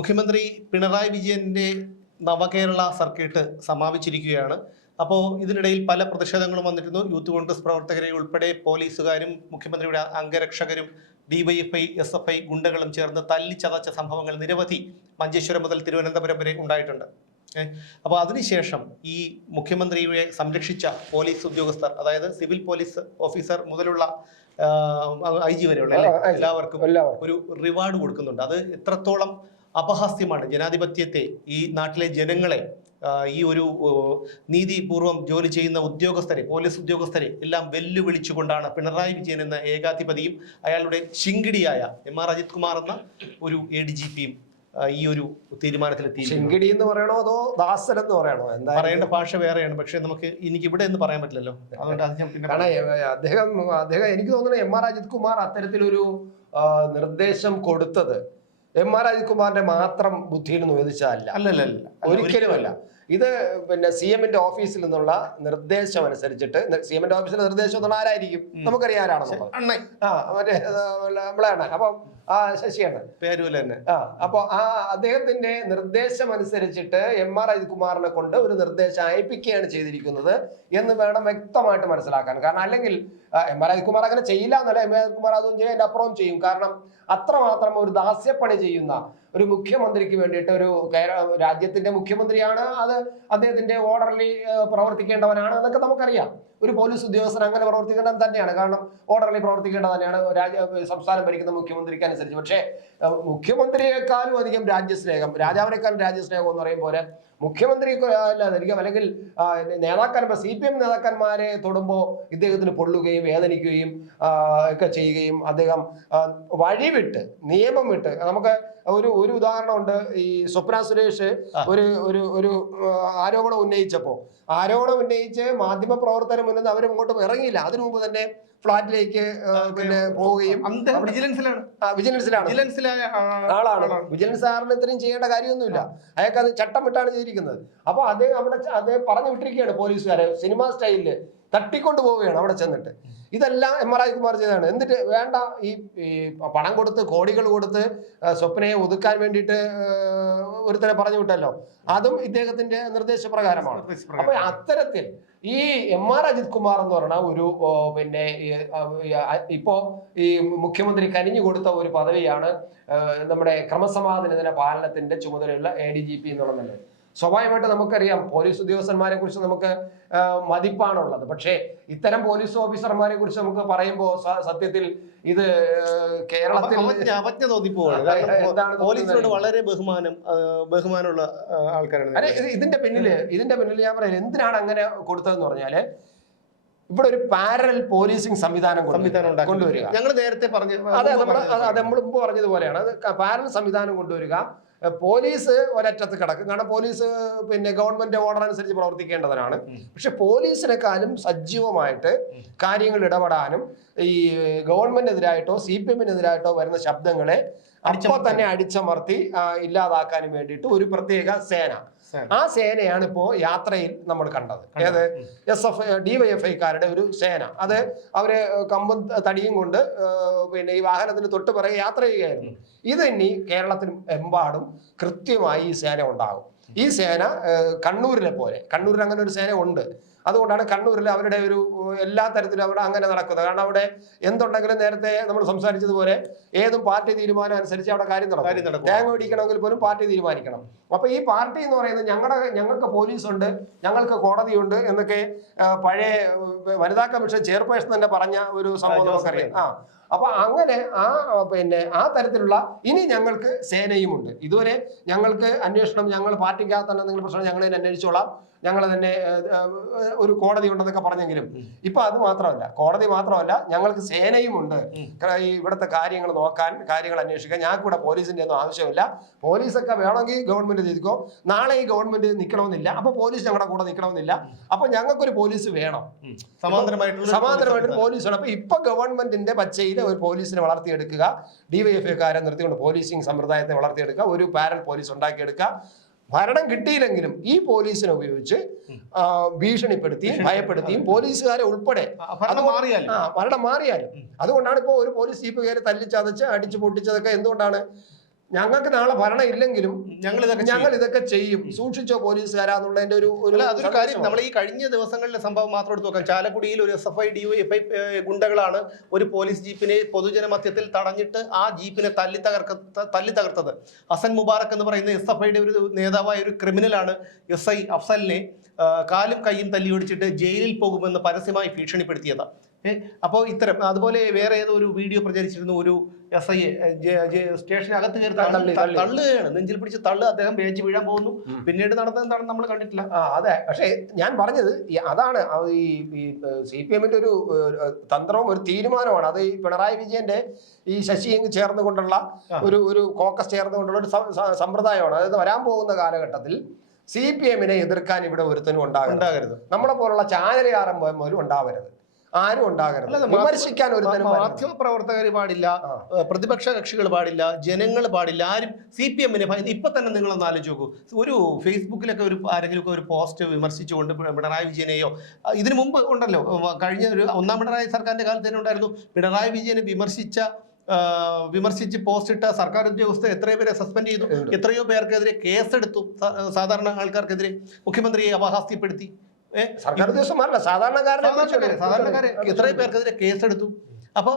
മുഖ്യമന്ത്രി പിണറായി വിജയന്റെ നവകേരള സർക്കിട്ട് സമാപിച്ചിരിക്കുകയാണ്. അപ്പോൾ ഇതിനിടയിൽ പല പ്രതിഷേധങ്ങളും വന്നിരുന്നു. യൂത്ത് കോൺഗ്രസ് പ്രവർത്തകരെ ഉൾപ്പെടെ പോലീസുകാരും മുഖ്യമന്ത്രിയുടെ അംഗരക്ഷകരും ഡിവൈഎഫ്ഐ എസ് എഫ് ഐ ഗുണ്ടകളും ചേർന്ന് തല്ലിച്ചതച്ച സംഭവങ്ങൾ നിരവധി മഞ്ചേശ്വരം മുതൽ തിരുവനന്തപുരം വരെ ഉണ്ടായിട്ടുണ്ട്. അപ്പോൾ അതിനുശേഷം ഈ മുഖ്യമന്ത്രിയെ സംരക്ഷിച്ച പോലീസ് ഉദ്യോഗസ്ഥർ അതായത് സിവിൽ പോലീസ് ഓഫീസർ മുതലുള്ള ഐ ജി വരെയുള്ള എല്ലാവർക്കും. ഒരു റിവാർഡ് കൊടുക്കുന്നുണ്ട്. അത് എത്രത്തോളം അപഹാസ്യമാണ്. ജനാധിപത്യത്തെ ഈ നാട്ടിലെ ജനങ്ങളെ ഈ ഒരു നീതിപൂർവം ജോലി ചെയ്യുന്ന ഉദ്യോഗസ്ഥരെ പോലീസ് ഉദ്യോഗസ്ഥരെ എല്ലാം വെല്ലുവിളിച്ചുകൊണ്ടാണ് പിണറായി വിജയൻ എന്ന ഏകാധിപതിയും അയാളുടെ ശിങ്കിടിയായ എം ആർ അജിത് കുമാർ എന്ന ഒരു എ ഡി ജി പിയും ഈ ഒരു തീരുമാനത്തിലെത്തി ശിങ്കിടി എന്ന് പറയണോ അതോ ദാസൻ എന്ന് പറയണോ? എന്താ പറയേണ്ട ഭാഷ വേറെയാണ്. പക്ഷെ നമുക്ക് എനിക്ക് ഇവിടെ എന്ന് പറയാൻ പറ്റില്ലല്ലോ. അതുകൊണ്ട് അത് ഞാൻ പിന്നെ അദ്ദേഹം അദ്ദേഹം എനിക്ക് തോന്നുന്നു എം ആർ അജിത് കുമാർ അത്തരത്തിലൊരു നിർദ്ദേശം കൊടുത്തത്. എം ആർ അജിത് കുമാറിന്റെ മാത്രം ബുദ്ധിയിൽ നിന്ന് ചോദിച്ചതല്ല അല്ലല്ല അല്ല ഒരിക്കലുമല്ല. ഇത് പിന്നെ സി എമ്മിന്റെ ഓഫീസിൽ നിന്നുള്ള നിർദ്ദേശം അനുസരിച്ചിട്ട് സി എമ്മിന്റെ ഓഫീസിലെ നിർദ്ദേശം എന്നുള്ള ആരായിരിക്കും? നമുക്കറിയാം ആരാണെന്നുള്ളത് അണ്ണ ആ മറ്റേ അപ്പം ആ ശശിയാണ് പേരൂല തന്നെ. ആ അപ്പൊ ആ അദ്ദേഹത്തിന്റെ നിർദ്ദേശം അനുസരിച്ചിട്ട് എം ആർ അജിത്കുമാറിനെ കൊണ്ട് ഒരു നിർദ്ദേശം അയപ്പിക്കുകയാണ് ചെയ്തിരിക്കുന്നത് എന്ന് വേണം വ്യക്തമായിട്ട് മനസ്സിലാക്കാൻ. കാരണം അല്ലെങ്കിൽ എം ആർ അജിത്കുമാർ അങ്ങനെ ചെയ്യില്ല എന്നല്ല. എം ആർ അജിത്കുമാർ അതൊന്നും ചെയ്യും അതിന്റെ അപ്പുറവും ചെയ്യും. കാരണം അത്രമാത്രം ഒരു ദാസ്യപ്പണി ചെയ്യുന്ന ഒരു മുഖ്യമന്ത്രിക്ക് വേണ്ടിയിട്ട് ഒരു കേരള രാജ്യത്തിന്റെ മുഖ്യമന്ത്രിയാണ് അത് അദ്ദേഹത്തിന്റെ ഓർഡർലി പ്രവർത്തിക്കേണ്ടവനാണ് എന്നൊക്കെ നമുക്കറിയാം. ഒരു പോലീസ് ഉദ്യോഗസ്ഥൻ അങ്ങനെ പ്രവർത്തിക്കേണ്ടത് തന്നെയാണ്. കാരണം ഓർഡർലി പ്രവർത്തിക്കേണ്ടത് തന്നെയാണ്. രാജ്യ സംസ്ഥാനം ഭരിക്കുന്ന മുഖ്യമന്ത്രിക്ക് അനുസരിച്ച്. പക്ഷേ മുഖ്യമന്ത്രിയെക്കാളും അധികം രാജ്യസ്നേഹം രാജാവിനേക്കാളും രാജ്യസ്നേഹം എന്ന് പറയും പോലെ മുഖ്യമന്ത്രി അല്ലാതിരിക്കും അല്ലെങ്കിൽ നേതാക്കന്മാർ സി പി എം നേതാക്കന്മാരെ തൊടുമ്പോൾ ഇദ്ദേഹത്തിന് പൊള്ളുകയും വേദനിക്കുകയും ഒക്കെ ചെയ്യുകയും അദ്ദേഹം വഴിവിട്ട് നിയമം വിട്ട് നമുക്ക് ഒരു ഒരു ഉദാഹരണമുണ്ട്. ഈ സ്വപ്ന സുരേഷ് ഒരു ഒരു ഒരു ആരോപണം ഉന്നയിച്ചപ്പോൾ ആരോപണം ഉന്നയിച്ച് മാധ്യമ പ്രവർത്തനം മുന്നിൽ അവർ ഇങ്ങോട്ടും ഇറങ്ങിയില്ല. അതിനു മുമ്പ് തന്നെ ഫ്ലാറ്റിലേക്ക് പിന്നെ പോവുകയും വിജിലൻസിലാണ്. വിജിലൻസിലായ ആളാണ്. വിജിലൻസ് സാറിന് ഇത്രയും ചെയ്യേണ്ട കാര്യമൊന്നുമില്ല. അയാൾക്ക് അത് ചട്ടം വിട്ടാണ് ചെയ്തിരിക്കുന്നത്. അപ്പൊ അദ്ദേഹം അവിടെ അത് അദ്ദേഹം പറഞ്ഞു വിട്ടിരിക്കുകയാണ് പോലീസുകാരെ സിനിമ സ്റ്റൈലിൽ തട്ടിക്കൊണ്ടു പോവുകയാണ് അവിടെ ചെന്നിട്ട്. ഇതെല്ലാം എം ആർ ഐ ചെയ്തതാണ്. എന്നിട്ട് വേണ്ട ഈ പണം കൊടുത്ത് കോടികൾ കൊടുത്ത് സ്വപ്നയെ ഒതുക്കാൻ വേണ്ടിയിട്ട് ഒരുത്തരെ പറഞ്ഞു വിട്ടല്ലോ. അതും ഇദ്ദേഹത്തിന്റെ നിർദ്ദേശപ്രകാരമാണ്. അപ്പൊ അത്തരത്തിൽ ഈ എം ആർ അജിത് കുമാർ എന്ന് പറഞ്ഞ ഒരു പിന്നെ ഇപ്പോ ഈ മുഖ്യമന്ത്രി കനിഞ്ഞു കൊടുത്ത ഒരു പദവിയാണ് നമ്മുടെ ക്രമസമാധാന പാലനത്തിന്റെ ചുമതലയുള്ള എ ഡി ജി പി എന്നുള്ളത് സ്വാഭാവികമായിട്ട് നമുക്കറിയാം പോലീസ് ഉദ്യോഗസ്ഥന്മാരെ കുറിച്ച് നമുക്ക് മതിപ്പാണുള്ളത്. പക്ഷേ ഇത്തരം പോലീസ് ഓഫീസർമാരെ കുറിച്ച് നമുക്ക് പറയുമ്പോൾ സത്യത്തിൽ ഇത് കേരളത്തിൽ അവജ്ഞ തോന്നിപ്പോവാണ് പോലീസിനോട് വളരെ ബഹുമാനം ബഹുമാനമുള്ള ആൾക്കാരാണ് ഇതിന്റെ പിന്നിൽ ഇതിന്റെ പിന്നിൽ ഞാൻ പറയാം എന്തിനാണ് അങ്ങനെ കൊടുത്തതെന്ന് പറഞ്ഞാൽ ഇവിടെ ഒരു പാരൽ പോലീസിംഗ് സംവിധാനം. സംവിധാനം കൊണ്ടുവരിക. ഞങ്ങൾ നേരത്തെ പറഞ്ഞു അതെ നമ്മൾ അത് നമ്മൾ മുമ്പ് പറഞ്ഞതുപോലെയാണ്. അത് പാരൽ സംവിധാനം കൊണ്ടുവരിക പോലീസ് ഒരറ്റത്ത് കിടക്കും. കാരണം പോലീസ് പിന്നെ ഗവൺമെന്റ് ഓർഡർ അനുസരിച്ച് പ്രവർത്തിക്കേണ്ടവരാണ്. പക്ഷെ പോലീസിനെക്കാളും സജീവമായിട്ട് കാര്യങ്ങൾ ഇടപെടാനും ഈ ഗവൺമെന്റിനെതിരായിട്ടോ സി പി എമ്മിനെതിരായിട്ടോ വരുന്ന ശബ്ദങ്ങളെ അപ്പോൾ തന്നെ അടിച്ചമർത്തി ഇല്ലാതാക്കാനും വേണ്ടിയിട്ട് ഒരു പ്രത്യേക സേന. ആ സേനയാണ് ഇപ്പോ യാത്രയിൽ നമ്മൾ കണ്ടത്. ഏത്? എസ് എഫ് ഡിവൈഎഫ്ഐക്കാരുടെ ഒരു സേന. അത് അവരെ കമ്പും തടിയും കൊണ്ട് പിന്നെ ഈ വാഹനത്തിന് തൊട്ട് പിറകെ യാത്ര ചെയ്യുകയായിരുന്നു. ഇത് ഇനി കേരളത്തിനും എമ്പാടും കൃത്യമായി ഈ സേന ഉണ്ടാകും. ഈ സേന കണ്ണൂരിലെ പോലെ. കണ്ണൂരിൽ അങ്ങനെ ഒരു സേന ഉണ്ട്. അതുകൊണ്ടാണ് കണ്ണൂരിൽ അവരുടെ ഒരു എല്ലാ തരത്തിലും അവിടെ അങ്ങനെ നടക്കുന്നത്. കാരണം അവിടെ എന്തുണ്ടെങ്കിലും നേരത്തെ നമ്മൾ സംസാരിച്ചതുപോലെ ഏതും പാർട്ടി തീരുമാനം അനുസരിച്ച് അവിടെ കാര്യം നടക്കും. തേങ്ങ പിടിക്കണമെങ്കിൽ പോലും പാർട്ടി തീരുമാനിക്കണം. അപ്പൊ ഈ പാർട്ടി എന്ന് പറയുന്നത് ഞങ്ങളുടെ ഞങ്ങൾക്ക് പോലീസുണ്ട് ഞങ്ങൾക്ക് കോടതിയുണ്ട് എന്നൊക്കെ പഴയ വനിതാ കമ്മീഷൻ ചെയർപേഴ്സൺ തന്നെ പറഞ്ഞ ഒരു സംഭവം നമുക്കറിയാം. ആ അപ്പൊ അങ്ങനെ ആ ആ, പിന്നെ ആ തരത്തിലുള്ള ഇനി ഞങ്ങൾക്ക് സേനയുമുണ്ട്. ഇതുവരെ ഞങ്ങൾക്ക് അന്വേഷണം ഞങ്ങൾ പാർട്ടിക്കകത്താണ് എന്തെങ്കിലും പ്രശ്നം ഞങ്ങൾ തന്നെ അന്വേഷിച്ചോളാം. ഞങ്ങൾ തന്നെ ഒരു കോടതി ഉണ്ടെന്നൊക്കെ പറഞ്ഞെങ്കിലും ഇപ്പൊ അത് മാത്രമല്ല കോടതി മാത്രമല്ല ഞങ്ങൾക്ക് സേനയും ഉണ്ട് ക- ഈ ഇവിടുത്തെ കാര്യങ്ങൾ നോക്കാൻ കാര്യങ്ങൾ അന്വേഷിക്കാൻ ഞങ്ങൾക്ക് ഇവിടെ പോലീസിന്റെ ഒന്നും ആവശ്യമില്ല. പോലീസൊക്കെ വേണമെങ്കിൽ ഗവൺമെന്റ് ചെയ്തിക്കോ. നാളെ ഈ ഗവൺമെന്റ് നിൽക്കണമെന്നില്ല അപ്പൊ പോലീസ് ഞങ്ങളുടെ കൂടെ നിൽക്കണമെന്നില്ല അപ്പൊ ഞങ്ങൾക്കൊരു പോലീസ് വേണം. സമാന്തരമായിട്ടുള്ള സമാന്തരമായിട്ട് പോലീസ് വേണം. അപ്പൊ ഇപ്പൊ ഗവൺമെന്റിന്റെ പച്ചയിൽ ഒരു പോലീസിനെ വളർത്തിയെടുക്കുക. ഡിവൈഎഫ്ഐക്കാരെ നിർത്തിക്കൊണ്ട് പോലീസിംഗ് സമ്പ്രദായത്തെ വളർത്തിയെടുക്കുക. ഒരു പാരൽ പോലീസ് ഉണ്ടാക്കിയെടുക്കുക. ഭരണം കിട്ടിയില്ലെങ്കിലും ഈ പോലീസിനെ ഉപയോഗിച്ച് ഭീഷണിപ്പെടുത്തിയും ഭയപ്പെടുത്തിയും പോലീസുകാരെ ഉൾപ്പെടെ. മാറിയാൽ ആ ഭരണം മാറിയാലും. അതുകൊണ്ടാണ് ഇപ്പോൾ ഒരു പോലീസ് ജീപ്പ് കയറി തല്ലിച്ചതച്ച് അടിച്ചു പൊട്ടിച്ചതൊക്കെ എന്തുകൊണ്ടാണ്? ഞങ്ങൾക്ക് നാളെ ഭരണം ഇല്ലെങ്കിലും ഞങ്ങൾ ഇതൊക്കെ ഞങ്ങൾ ഇതൊക്കെ ചെയ്യും സൂക്ഷിച്ചോ പോലീസുകാരാന്നുള്ളതിന്റെ ഒരു അതൊരു കാര്യം നമ്മൾ ഈ കഴിഞ്ഞ ദിവസങ്ങളിലെ സംഭവം മാത്രം എടുത്തു നോക്കാം. ചാലക്കുടിയിൽ ഒരു S F I D F I ഗുണ്ടകളാണ് ഒരു പോലീസ് ജീപ്പിനെ പൊതുജന മധ്യത്തിൽ തടഞ്ഞിട്ട് ആ ജീപ്പിനെ തല്ലി തകർക്ക തല്ലി തകർത്തത്. ഹസൻ മുബാറക് എന്ന് പറയുന്ന എസ് എഫ് ഐയുടെ ഒരു നേതാവായ ഒരു ക്രിമിനലാണ് എസ് ഐ അഫ്സലിനെ കാലും കൈയും തല്ലി ഒടിച്ചിട്ട് ജയിലിൽ പോകുമെന്ന് പരസ്യമായി ഭീഷണിപ്പെടുത്തിയത്. അപ്പോൾ ഇത്തരം അതുപോലെ വേറെ ഏതോ ഒരു വീഡിയോ പ്രചരിച്ചിരുന്നു ഒരു എസ് ഐ സ്റ്റേഷനകത്ത് കയറി തള്ളി- തള്ളി, തള്ളി. തള്ളുകയാണ്. നെഞ്ചിൽ പിടിച്ച് തള്ളു അദ്ദേഹം വേച്ച് വീഴാൻ പോകുന്നു. പിന്നീട് നടന്നത് എന്താണെന്ന് നമ്മൾ കണ്ടിട്ടില്ല. ആ അതെ. പക്ഷേ ഞാൻ പറഞ്ഞത് അതാണ് ഈ സി പി എമ്മിന്റെ ഒരു തന്ത്രവും ഒരു തീരുമാനമാണ് അത് ഈ പിണറായി വിജയന്റെ ഈ ശശിയും ചേർന്നുകൊണ്ടുള്ള. ഒരു ഒരു കോക്കസ് ചേർന്നുകൊണ്ടുള്ള ഒരു സമ്പ്രദായമാണ്. അതായത് വരാൻ പോകുന്ന കാലഘട്ടത്തിൽ സി പി എമ്മിനെ എതിർക്കാൻ ഇവിടെ ഒരുത്തനും ഉണ്ടാകരുത്. ഉണ്ടാകരുത്. നമ്മളെ പോലുള്ള ചാനലുകാരൻ പോലും ഉണ്ടാവരുത്. ആരും ഉണ്ടാകരുത്. വിമർശിക്കാൻ ഒരു മാധ്യമ പ്രവർത്തകർ പാടില്ല പ്രതിപക്ഷ കക്ഷികൾ പാടില്ല ജനങ്ങൾ പാടില്ല ആരും സി പി എമ്മിനെ ഇപ്പൊ തന്നെ നിങ്ങളൊന്ന് ആലോചിച്ച് നോക്കൂ. ഒരു ഫേസ്ബുക്കിലൊക്കെ ഒരു ആരെങ്കിലും ഒക്കെ ഒരു പോസ്റ്റ് വിമർശിച്ചുകൊണ്ട് പിണറായി വിജയനെയോ ഇതിനു മുമ്പ് ഉണ്ടല്ലോ കഴിഞ്ഞ ഒരു ഒന്നാം പിണറായി സർക്കാരിന്റെ കാലത്ത് തന്നെ ഉണ്ടായിരുന്നു. പിണറായി വിജയനെ വിമർശിച്ച വിമർശിച്ച് പോസ്റ്റ് ഇട്ട സർക്കാർ ഉദ്യോഗസ്ഥർ എത്രയോ പേരെ സസ്പെൻഡ് ചെയ്തു. എത്രയോ പേർക്കെതിരെ കേസെടുത്തു സാധാരണ ആൾക്കാർക്കെതിരെ മുഖ്യമന്ത്രിയെ അപഹാസ്യപ്പെടുത്തി. സർക്കാർ ഉദ്യോഗസ്ഥന്മാരല്ല സാധാരണക്കാരനെ സാധാരണക്കാരെ സാധാരണക്കാരെ എത്രയും പേർക്കെതിരെ കേസെടുത്തു. അപ്പോൾ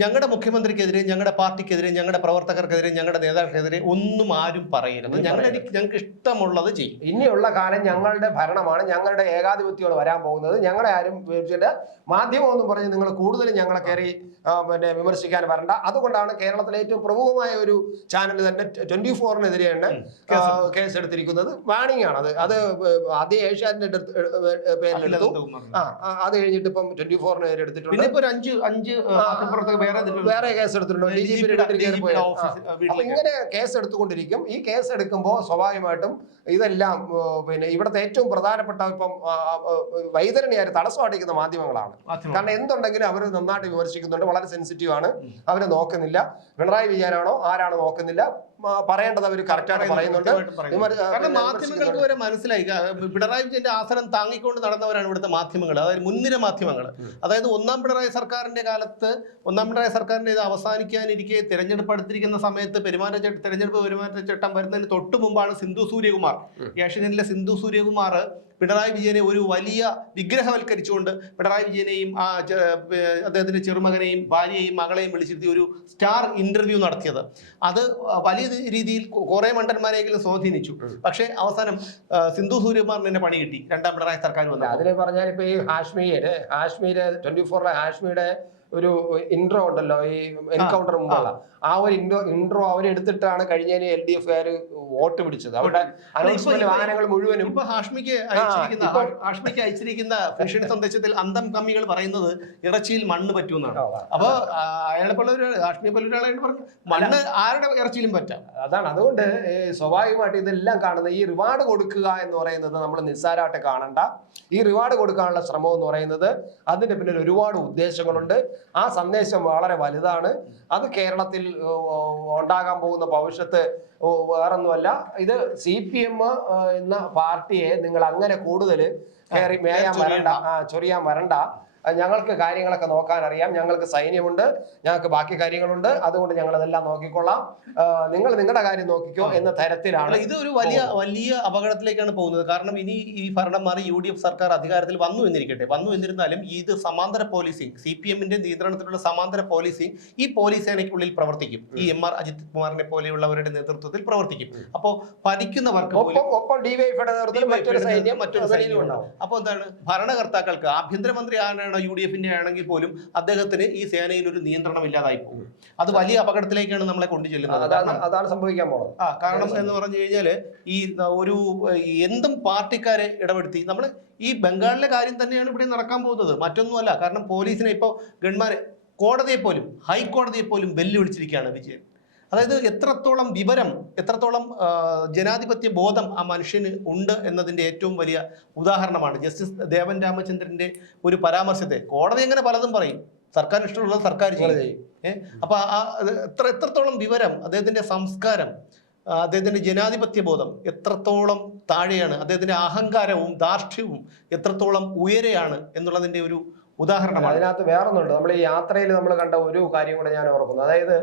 ഞങ്ങളുടെ മുഖ്യമന്ത്രിക്കെതിരെ ഞങ്ങളുടെ പാർട്ടിക്കെതിരെ ഞങ്ങളുടെ പ്രവർത്തകർക്കെതിരെ ഞങ്ങളുടെ നേതാക്കൾക്കെതിരെ ഒന്നും ആരും പറയരുത്. ഞങ്ങൾ ഞങ്ങൾക്ക് ഇഷ്ടമുള്ളത് ചെയ്യും. ഇനിയുള്ള കാലം ഞങ്ങളുടെ ഭരണമാണ് ഞങ്ങളുടെ ഏകാധിപത്യമാണ് വരാൻ പോകുന്നത്. ഞങ്ങളെ ആരും മാധ്യമം മാധ്യമമൊന്നും പറഞ്ഞ് നിങ്ങൾ കൂടുതൽ ഞങ്ങളെ കയറി പിന്നെ വിമർശിക്കാൻ വരണ്ട. അതുകൊണ്ടാണ് കേരളത്തിലെ ഏറ്റവും പ്രമുഖമായ ഒരു ചാനൽ തന്നെ ട്വന്റി ഫോറിനെതിരെയാണ്. കേസ് എടുത്തിരിക്കുന്നത് വാണിംഗ് ആണ് അത് അത് ആദ്യം ഏഷ്യാനെറ്റ് പേരിലെടുത്തു. ആ അത് കഴിഞ്ഞിട്ട് ഇപ്പം ട്വന്റി ഫോറിനെതിരെ എടുത്തിട്ടുണ്ട് ഇപ്പൊ ഒരു അഞ്ച് അഞ്ച് വേറെ കേസ് എടുത്തിട്ടുണ്ടോ? D G. ഇങ്ങനെ കേസ് എടുത്തുകൊണ്ടിരിക്കും. ഈ കേസ് എടുക്കുമ്പോൾ സ്വാഭാവികമായിട്ടും ഇതെല്ലാം പിന്നെ ഇവിടുത്തെ ഏറ്റവും പ്രധാനപ്പെട്ട ഇപ്പം വൈതരണിയായ തടസ്സം അടിക്കുന്ന മാധ്യമങ്ങളാണ്. കാരണം എന്തുണ്ടെങ്കിലും അവർ നന്നായിട്ട് വിമർശിക്കുന്നുണ്ട്. വളരെ സെൻസിറ്റീവ് ആണ്. അവർ നോക്കുന്നില്ല. പിണറായി വിജയനാണോ? ആരാണോ നോക്കുന്നില്ല? പറയേണ്ടത് അവർ കറക്റ്റായിട്ട് പറയുന്നുണ്ട്. കാരണം മാധ്യമങ്ങൾക്ക് വരെ മനസ്സിലായി. പിണറായി വിജയന്റെ ആസനം താങ്ങിക്കൊണ്ട് നടന്നവരാണ് ഇവിടുത്തെ മാധ്യമങ്ങൾ. അതായത് മുൻനിര മാധ്യമങ്ങൾ. അതായത് ഒന്നാം പിണറായി സർക്കാരിന്റെ കാലത്ത് ഒന്നാം പിണറായി സർക്കാരിന്റെ ഇത് അവസാനിക്കാനിരിക്കെ തെരഞ്ഞെടുപ്പ് അടുത്തിരിക്കുന്ന സമയത്ത് പെരുമാറ്റച്ചട്ട തെരഞ്ഞെടുപ്പ് പെരുമാറ്റച്ചട്ടം വരുന്നതിന് തൊട്ട് മുമ്പാണ് സിന്ധു സൂര്യകുമാർ. ഏഷ്യനിലെ സിന്ധു സൂര്യകുമാർ പിണറായി വിജയനെ ഒരു വലിയ വിഗ്രഹവൽക്കരിച്ചുകൊണ്ട് പിണറായി വിജയനെയും ആ അദ്ദേഹത്തിന്റെ ചെറുമകനെയും ഭാര്യയെയും മകളെയും വിളിച്ചിരുത്തി ഒരു സ്റ്റാർ ഇന്റർവ്യൂ നടത്തിയത്. അത് വലിയ രീതിയിൽ കുറെ മണ്ടന്മാരെങ്കിലും സ്വാധീനിച്ചു. പക്ഷേ അവസാനം സിന്ധു സൂര്യകുമാറിന് തന്നെ പണി കിട്ടി. രണ്ടാം പിണറായി സർക്കാർ വന്നു അതിൽ പറഞ്ഞാൽ ഇപ്പൊ ഈ ഹാഷ്മിയുടെ ഹാഷ്മിയുടെ ട്വന്റി ഫോറിലെ ഹാഷ്മിയുടെ ഒരു ഇൻട്രോ ഉണ്ടല്ലോ ഈ എൻകൗണ്ടർ മുമ്പുള്ള. ആ. ഒരു ഇൻട്രോ ഇൻട്രോ അവരെടുത്തിട്ടാണ് കഴിഞ്ഞ എൽ ഡി എഫ് വോട്ട് പിടിച്ചത്. അനൗൺസ്മെന്റ് വാഹനങ്ങൾ മുഴുവനും ഇപ്പൊ ഹാഷ്മിക്ക് അയച്ചിരിക്കുന്ന ഹാഷ്മിക്ക് അയച്ചിരിക്കുന്ന ഭീഷണി സന്ദേശത്തിൽ അന്തം കമ്മികൾ പറയുന്നത് ഇറച്ചിയിൽ മണ്ണ് പറ്റുമെന്നാണ് ആ, അപ്പൊ അയാളെ പോലെ ഒരു ഹാഷ്മിയെ പോലെ ഒരാളായിട്ട് പറഞ്ഞു മണ്ണ് ആരുടെ ഇറച്ചിയിലും പറ്റാം. അതാണ്. അതുകൊണ്ട് സ്വാഭാവികമായിട്ട് ഇതെല്ലാം കാണുന്നത് ഈ റിവാർഡ് കൊടുക്കുക എന്ന് പറയുന്നത് നമ്മൾ നിസ്സാരമായിട്ട് കാണണ്ട. ഈ റിവാർഡ് കൊടുക്കാനുള്ള ശ്രമം എന്ന് പറയുന്നത് അതിന്റെ പിന്നിൽ ഒരുപാട് ഉദ്ദേശങ്ങളുണ്ട്. ആ സന്ദേശം വളരെ വലുതാണ്. അത് കേരളത്തിൽ ഉണ്ടാകാൻ പോകുന്ന ഭവിഷ്യത്ത് വേറൊന്നുമല്ല. ഇത് സി പി എം എന്ന പാർട്ടിയെ നിങ്ങൾ അങ്ങനെ കൂടുതൽ കയറി മേയാൻ വരണ്ട. ചൊറിയാൻ വരണ്ട. ഞങ്ങൾക്ക് കാര്യങ്ങളൊക്കെ നോക്കാൻ അറിയാം ഞങ്ങൾക്ക് സൈന്യമുണ്ട്. ഞങ്ങൾക്ക് ബാക്കി കാര്യങ്ങളുണ്ട്. അതുകൊണ്ട് ഞങ്ങൾ അതെല്ലാം നോക്കിക്കൊള്ളാം നിങ്ങൾ നിങ്ങളുടെ കാര്യം നോക്കിക്കോ എന്ന തരത്തിലാണ് ഇത് ഒരു വലിയ വലിയ അപകടത്തിലേക്കാണ് പോകുന്നത്. കാരണം ഇനി ഈ ഭരണം മാറി യു ഡി എഫ് സർക്കാർ അധികാരത്തിൽ വന്നു എന്നിരിക്കട്ടെ. വന്നു എന്നിരുന്നാലും ഇത് സമാന്തര പോലീസിങ് സി പി എമ്മിന്റെ നിയന്ത്രണത്തിലുള്ള സമാന്തര പോലീസിംഗ് ഈ പോലീസ് സേനയ്ക്കുള്ളിൽ പ്രവർത്തിക്കും. ഈ എം ആർ അജിത് കുമാറിനെ പോലെയുള്ളവരുടെ നേതൃത്വത്തിൽ പ്രവർത്തിക്കും. അപ്പോൾ പഠിക്കുന്നവർക്ക് ഒപ്പം ഒപ്പം ഡിവൈഎഫിയുടെ നേതൃത്വത്തിൽ മറ്റൊരു സൈന്യം മറ്റൊരു സൈന്യം ഉണ്ടാവും അപ്പോൾ എന്താണ്? ഭരണകർത്താക്കൾക്ക് ആഭ്യന്തരമന്ത്രി ആരാണ് യു ഡി എഫിന്റെ ആണെങ്കിൽ പോലും അദ്ദേഹത്തിന് ഈ സേനയിൽ ഒരു നിയന്ത്രണം ഇല്ലാതായി പോകും. അത് വലിയ അപകടത്തിലേക്കാണ് നമ്മളെ കൊണ്ടു ചെല്ലുന്നത്. അതാണ് സംഭവിക്കാൻ പോകുന്നത് ആ കാരണം എന്ന് പറഞ്ഞു കഴിഞ്ഞാൽ ഈ ഒരു എന്തും പാർട്ടിക്കാരെ ഇടപെടുത്തി. നമ്മൾ ഈ ബംഗാളിലെ കാര്യം തന്നെയാണ് ഇവിടെ നടക്കാൻ പോകുന്നത്. മറ്റൊന്നുമല്ല. കാരണം പോലീസിനെ ഇപ്പോൾ ഗവൺമെന്റ് കോടതിയെ പോലും ഹൈക്കോടതിയെ പോലും വെല്ലുവിളിച്ചിരിക്കുകയാണ് വിജയൻ. അതായത് എത്രത്തോളം വിവരം എത്രത്തോളം ജനാധിപത്യ ബോധം ആ മനുഷ്യന് ഉണ്ട് എന്നതിന്റെ ഏറ്റവും വലിയ ഉദാഹരണമാണ് ജസ്റ്റിസ് ദേവൻ രാമചന്ദ്രന്റെ ഒരു പരാമർശത്തെ. കോടതി എങ്ങനെ പലതും പറയും. സർക്കാർ ഇഷ്ടമുള്ളത് സർക്കാർ ചെയ്യും. ഏഹ് അപ്പൊ ആ എത്ര എത്രത്തോളം വിവരം അദ്ദേഹത്തിന്റെ സംസ്കാരം അദ്ദേഹത്തിന്റെ ജനാധിപത്യ ബോധം എത്രത്തോളം താഴെയാണ് അദ്ദേഹത്തിന്റെ അഹങ്കാരവും ദാർഷ്ട്യവും എത്രത്തോളം ഉയരെയാണ് എന്നുള്ളതിന്റെ ഒരു ഉദാഹരണമാണ്. അതിനകത്ത് വേറൊന്നുണ്ട്. നമ്മൾ ഈ യാത്രയിൽ നമ്മൾ കണ്ട ഒരു കാര്യം കൂടെ ഞാൻ ഓർക്കുന്നു. അതായത്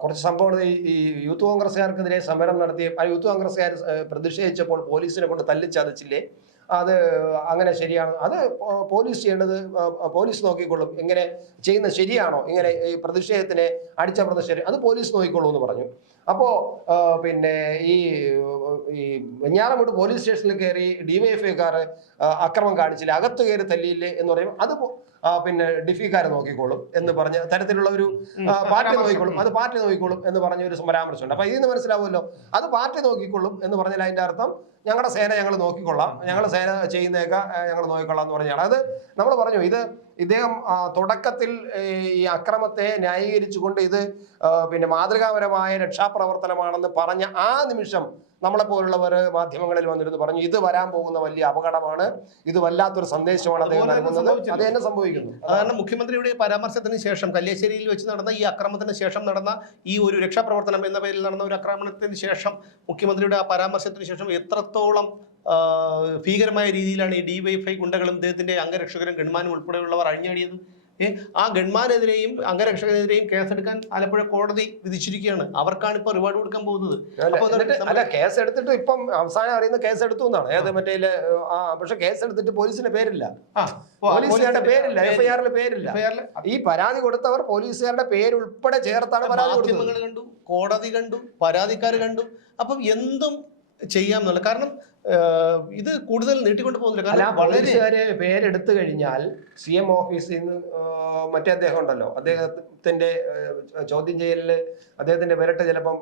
കുറച്ച് സംഭവങ്ങൾ ഈ യൂത്ത് കോൺഗ്രസ്സുകാർക്കെതിരെ സമരം നടത്തി ആ യൂത്ത് കോൺഗ്രസ്സുകാർ പ്രതിഷേധിച്ചപ്പോൾ പോലീസിനെ കൊണ്ട് തല്ലിച്ചതച്ചില്ലേ? അത് അങ്ങനെ ശരിയാണ്. അത് പോലീസ് ചെയ്യേണ്ടത് പോലീസ് നോക്കിക്കൊള്ളും. ഇങ്ങനെ ചെയ്യുന്ന ശരിയാണോ? ഇങ്ങനെ ഈ പ്രതിഷേധത്തിനെ അടിച്ച ശരി അത് പോലീസ് നോക്കിക്കൊള്ളൂ എന്ന് പറഞ്ഞു. അപ്പോ പിന്നെ ഈ ഈ വെഞ്ഞാറമൂട് പോലീസ് സ്റ്റേഷനിൽ കയറി ഡിവൈഎഫ്ഐക്കാർ അക്രമം കാണിച്ചില്ല? അകത്ത് കയറി തല്ലിയില്ലേ എന്ന് പറയുമ്പോൾ അത് പിന്നെ ഡിഫിക്കാരെ നോക്കിക്കോളും എന്ന് പറഞ്ഞ തരത്തിലുള്ള ഒരു പാർട്ടി നോക്കിക്കോളും. അത് പാർട്ടി നോക്കിക്കോളും എന്ന് പറഞ്ഞ ഒരു പരാമർശമുണ്ട്. അപ്പൊ ഇതിൽ നിന്ന് മനസ്സിലാവുമല്ലോ. അത് പാർട്ടി നോക്കിക്കൊള്ളും എന്ന് പറഞ്ഞാൽ അതിന്റെ അർത്ഥം ഞങ്ങളുടെ സേന ഞങ്ങൾ നോക്കിക്കൊള്ളാം. ഞങ്ങളുടെ സേന ചെയ്യുന്നതൊക്കെ ഞങ്ങൾ നോക്കിക്കൊള്ളാം എന്ന് പറഞ്ഞാണ്. അത് നമ്മൾ പറഞ്ഞു ഇത് ഇദ്ദേഹം തുടക്കത്തിൽ ഈ അക്രമത്തെ ന്യായീകരിച്ചുകൊണ്ട് ഇത് പിന്നെ മാതൃകാപരമായ രക്ഷാപ്രവർത്തനമാണെന്ന് പറഞ്ഞ ആ നിമിഷം നമ്മളെ പോലുള്ളവർ മാധ്യമങ്ങളിൽ വന്നിരുന്നു പറഞ്ഞു ഇത് വരാൻ പോകുന്ന വലിയ അപകടമാണ്. ഇത് വല്ലാത്തൊരു സന്ദേശമാണ് അദ്ദേഹം നൽകുന്നത്. അത് തന്നെ സംഭവിക്കുന്നു. കാരണം മുഖ്യമന്ത്രിയുടെ പരാമർശത്തിന് ശേഷം കല്യാശ്ശേരിയിൽ വെച്ച് നടന്ന ഈ അക്രമത്തിന് ശേഷം നടന്ന ഈ ഒരു രക്ഷാപ്രവർത്തനം എന്ന പേരിൽ നടന്ന ഒരു ആക്രമണത്തിന് ശേഷം മുഖ്യമന്ത്രിയുടെ ആ പരാമർശത്തിന് ശേഷം എത്രത്തോളം ഭീകരമായ രീതിയിലാണ് ഈ ഡിവൈഫൈ ഗുണ്ടകളും ഇദ്ദേഹത്തിന്റെ അംഗരക്ഷകരും ഗൺമാനും ഉൾപ്പെടെയുള്ളവർ അഴിഞ്ഞാടിയത്. ആ ഗൺമാനെതിരെയും അംഗരക്ഷകനെതിരെയും കേസെടുക്കാൻ ആലപ്പുഴ കോടതി വിധിച്ചിരിക്കുകയാണ്. അവർക്കാണ് ഇപ്പൊ റിവാർഡ് കൊടുക്കാൻ പോകുന്നത്. അല്ല, കേസ് എടുത്തിട്ട് ഇപ്പം അവസാനം അറിയുന്ന കേസ് എടുത്തു എന്നാണ്. ഏത് മറ്റേ പക്ഷെ കേസ് എടുത്തിട്ട് പോലീസിന്റെ പേരില്ല. പോലീസുകാരുടെ പേരില്ല എഫ്ഐആറിലെ പേരില്ല. ഈ പരാതി കൊടുത്തവർ പോലീസുകാരുടെ പേര് ഉൾപ്പെടെ ചേർത്താണ് പരാതി കണ്ടു കോടതി കണ്ടു പരാതിക്കാർ കണ്ടു. അപ്പം എന്തും ചെയ്യാമെന്നുള്ള കാരണം ഇത് കൂടുതൽ നീട്ടിക്കൊണ്ട് പോകുന്നില്ല. കാരണം വളരെ പേരെടുത്തു കഴിഞ്ഞാൽ സി എം ഓഫീസിൽ നിന്ന് മറ്റേ അദ്ദേഹം ഉണ്ടല്ലോ അദ്ദേഹത്തിന്റെ ചോദ്യം ചെയ്യലിൽ അദ്ദേഹത്തിന്റെ പേരിട്ട് ചിലപ്പം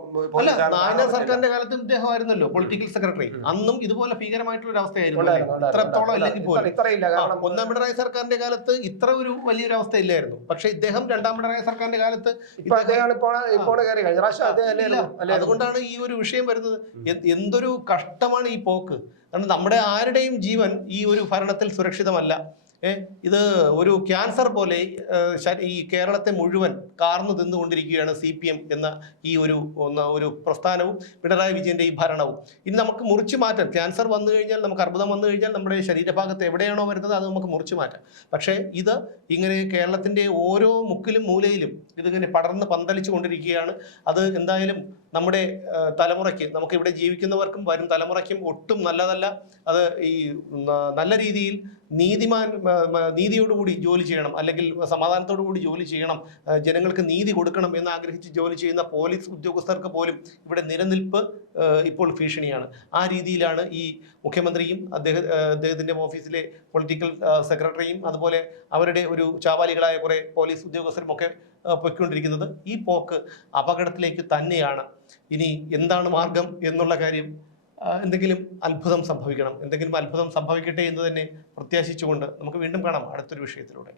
സർക്കാരിന്റെ കാലത്ത് ഇദ്ദേഹമായിരുന്നല്ലോ പൊളിറ്റിക്കൽ സെക്രട്ടറി അന്നും ഇതുപോലെ ഭീകരമായിട്ടുള്ള ഒരു അവസ്ഥയായിരുന്നു. ഇത്രത്തോളം ഇല്ലെങ്കിൽ ഇത്രയില്ല കാരണം ഒന്നാം പിണറായി സർക്കാരിന്റെ കാലത്ത് ഇത്ര ഒരു വലിയൊരു അവസ്ഥ ഇല്ലായിരുന്നു പക്ഷെ ഇദ്ദേഹം രണ്ടാം പിണറായി സർക്കാരിന്റെ കാലത്ത് അതുകൊണ്ടാണ് ഈ ഒരു വിഷയം വരുന്നത്. എന്തൊരു കഷ്ടമാണ് ഈ പോക്ക്. കാരണം നമ്മുടെ ആരുടെയും ജീവൻ ഈ ഒരു ഭരണത്തിൽ സുരക്ഷിതമല്ല. ഇത് ഒരു ക്യാൻസർ പോലെ ഈ കേരളത്തെ മുഴുവൻ കാർന്നു തിന്നുകൊണ്ടിരിക്കുകയാണ് സി പി എം എന്ന ഈ ഒരു ഒരു പ്രസ്ഥാനവും പിണറായി വിജയന്റെ ഈ ഭരണവും. ഇനി നമുക്ക് മുറിച്ചു മാറ്റാം. ക്യാൻസർ വന്നു കഴിഞ്ഞാൽ നമുക്ക് അർബുദം വന്നു കഴിഞ്ഞാൽ നമ്മുടെ ശരീരഭാഗത്ത് എവിടെയാണോ വരുന്നത് അത് നമുക്ക് മുറിച്ചു മാറ്റാം. പക്ഷേ ഇത് ഇങ്ങനെ കേരളത്തിന്റെ ഓരോ മുക്കിലും മൂലയിലും ഇതിങ്ങനെ പടർന്ന് പന്തലിച്ചു കൊണ്ടിരിക്കുകയാണ് അത് എന്തായാലും നമ്മുടെ തലമുറയ്ക്ക് നമുക്ക് ഇവിടെ ജീവിക്കുന്നവർക്കും വരും തലമുറയ്ക്കും ഒട്ടും നല്ലതല്ല. അത് ഈ നല്ല രീതിയിൽ നീതിമാൻ നീതിയോടുകൂടി ജോലി ചെയ്യണം. അല്ലെങ്കിൽ സമാധാനത്തോടു കൂടി ജോലി ചെയ്യണം. ജനങ്ങൾക്ക് നീതി കൊടുക്കണം എന്ന് ആഗ്രഹിച്ച് ജോലി ചെയ്യുന്ന പോലീസ് ഉദ്യോഗസ്ഥർക്ക് പോലും ഇവിടെ നിലനിൽപ്പ് ഇപ്പോൾ ഭീഷണിയാണ്. ആ രീതിയിലാണ് ഈ മുഖ്യമന്ത്രിയും അദ്ദേഹം അദ്ദേഹത്തിന്റെ ഓഫീസിലെ പൊളിറ്റിക്കൽ സെക്രട്ടറിയും അതുപോലെ അവരുടെ ഒരു ചാവാലികളായ കുറേ പോലീസ് ഉദ്യോഗസ്ഥരും ഒക്കെ ആ, പൊയ്ക്കൊണ്ടിരിക്കുന്നത്. ഈ പോക്ക് അപകടത്തിലേക്ക് തന്നെയാണ്. ഇനി എന്താണ് മാർഗം എന്നുള്ള കാര്യം എന്തെങ്കിലും അത്ഭുതം സംഭവിക്കണം. എന്തെങ്കിലും അത്ഭുതം സംഭവിക്കട്ടെ എന്ന് തന്നെ പ്രത്യാശിച്ചുകൊണ്ട് നമുക്ക് വീണ്ടും കാണാം അടുത്തൊരു വിഷയത്തിലൂടെ.